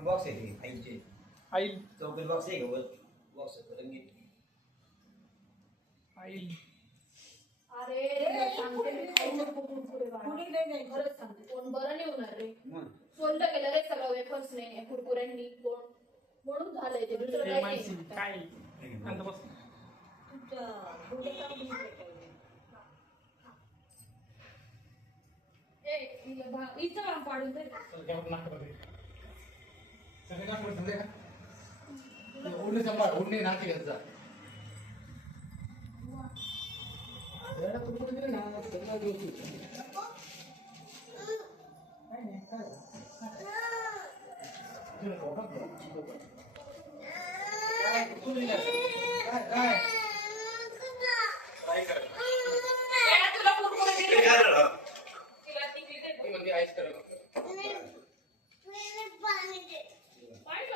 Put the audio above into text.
Box आहे आईचे आई चौकट बॉक्स आहे का बॉक्स रंगीत आई अरे सांगते मी खायचं कुरकुरे कुणी नाही खरंच सांगते कोण बरं नाही होणार रे सोडलं गेलं रे सगळं वेफर्स नाही कुरकुऱ्यांनी कोण म्हणून झालंय ते दुसरं काही नाही. काय अंत बस इथं भाग पाडून दे ओढणी सांभाळ ओढणी नाते घेत जा काय